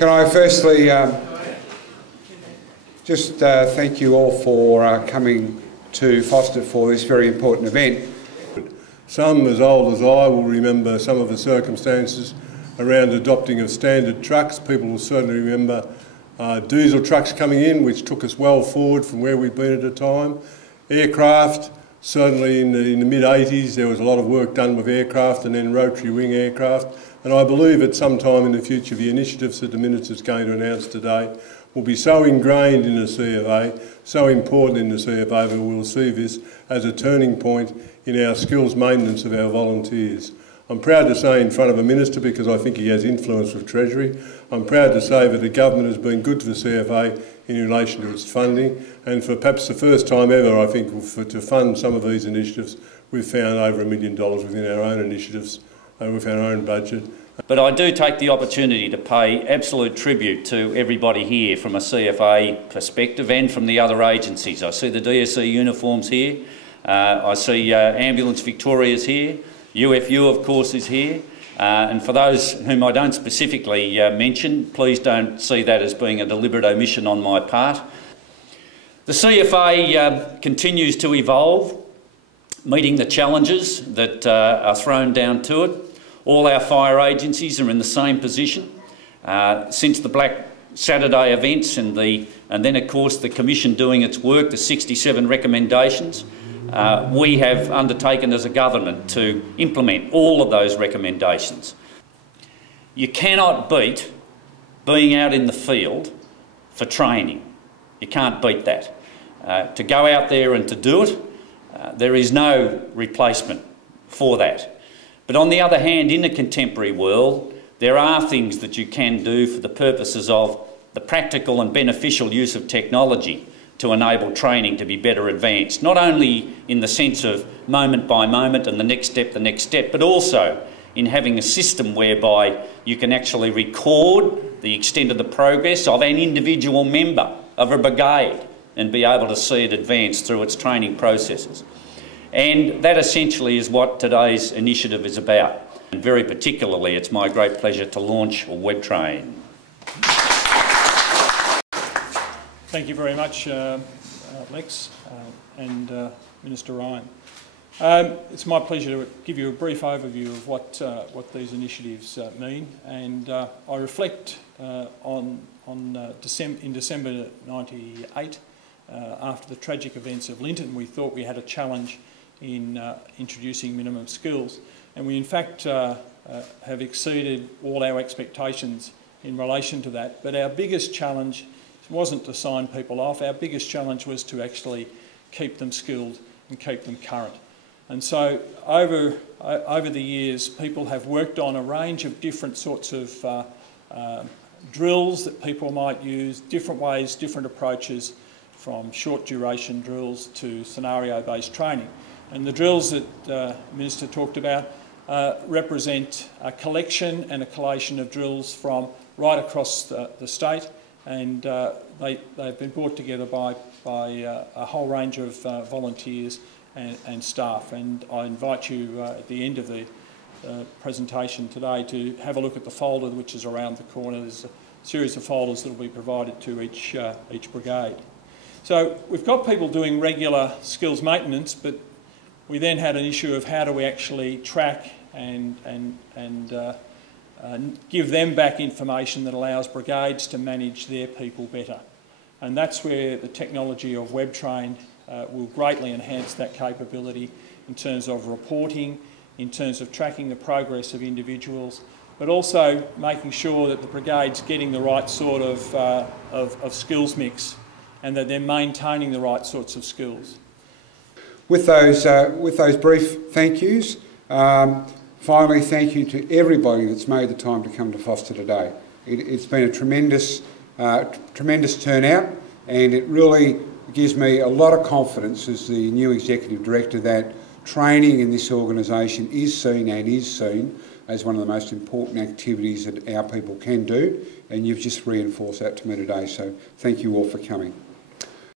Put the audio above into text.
Can I firstly just thank you all for coming to Foster for this very important event. Some as old as I will remember some of the circumstances around adopting of standard trucks. People will certainly remember diesel trucks coming in, which took us well forward from where we'd been at the time. Aircraft, certainly in the mid-80s there was a lot of work done with aircraft and then rotary wing aircraft, and I believe at some time in the future the initiatives that the Minister's going to announce today will be so ingrained in the CFA, so important in the CFA, that we will see this as a turning point in our skills maintenance of our volunteers. I'm proud to say in front of a Minister, because I think he has influence with Treasury, I'm proud to say that the government has been good to the CFA in relation to its funding, and for perhaps the first time ever, I think, to fund some of these initiatives, we've found over $1 million within our own initiatives, with our own budget. But I do take the opportunity to pay absolute tribute to everybody here from a CFA perspective and from the other agencies. I see the DSC uniforms here, I see Ambulance Victoria's here, UFU of course is here, and for those whom I don't specifically mention, please don't see that as being a deliberate omission on my part. The CFA continues to evolve, meeting the challenges that are thrown down to it. All our fire agencies are in the same position. Since the Black Saturday events and then of course the Commission doing its work, the 67 recommendations, we have undertaken as a government to implement all of those recommendations. You cannot beat being out in the field for training. You can't beat that. To go out there and to do it, there is no replacement for that. But on the other hand, in the contemporary world, there are things that you can do for the purposes of the practical and beneficial use of technology to enable training to be better advanced, not only in the sense of moment by moment and the next step, but also in having a system whereby you can actually record the extent of the progress of an individual member of a brigade and be able to see it advance through its training processes. And that essentially is what today's initiative is about. And very particularly, it's my great pleasure to launch WebTrain. Thank you very much, Lex and Minister Ryan. It's my pleasure to give you a brief overview of what these initiatives mean, and I reflect in December '98, after the tragic events of Linton. We thought we had a challenge in introducing minimum skills, and we in fact have exceeded all our expectations in relation to that. But our biggest challenge wasn't to sign people off. Our biggest challenge was to actually keep them skilled and keep them current. And so over the years, people have worked on a range of different sorts of drills that people might use, different ways, different approaches, from short duration drills to scenario-based training. And the drills that the Minister talked about represent a collection and a collation of drills from right across the state, and they've been brought together by a whole range of volunteers and staff. And I invite you at the end of the presentation today to have a look at the folder which is around the corner. There's a series of folders that will be provided to each brigade. So we've got people doing regular skills maintenance, but we then had an issue of how do we actually track and give them back information that allows brigades to manage their people better. And that's where the technology of WebTrain will greatly enhance that capability in terms of reporting, in terms of tracking the progress of individuals, but also making sure that the brigade's getting the right sort of skills mix and that they're maintaining the right sorts of skills. With those brief thank yous, finally thank you to everybody that's made the time to come to Foster today. It's been a tremendous turnout, and it really gives me a lot of confidence as the new Executive Director that training in this organisation is seen as one of the most important activities that our people can do, and you've just reinforced that to me today, so thank you all for coming.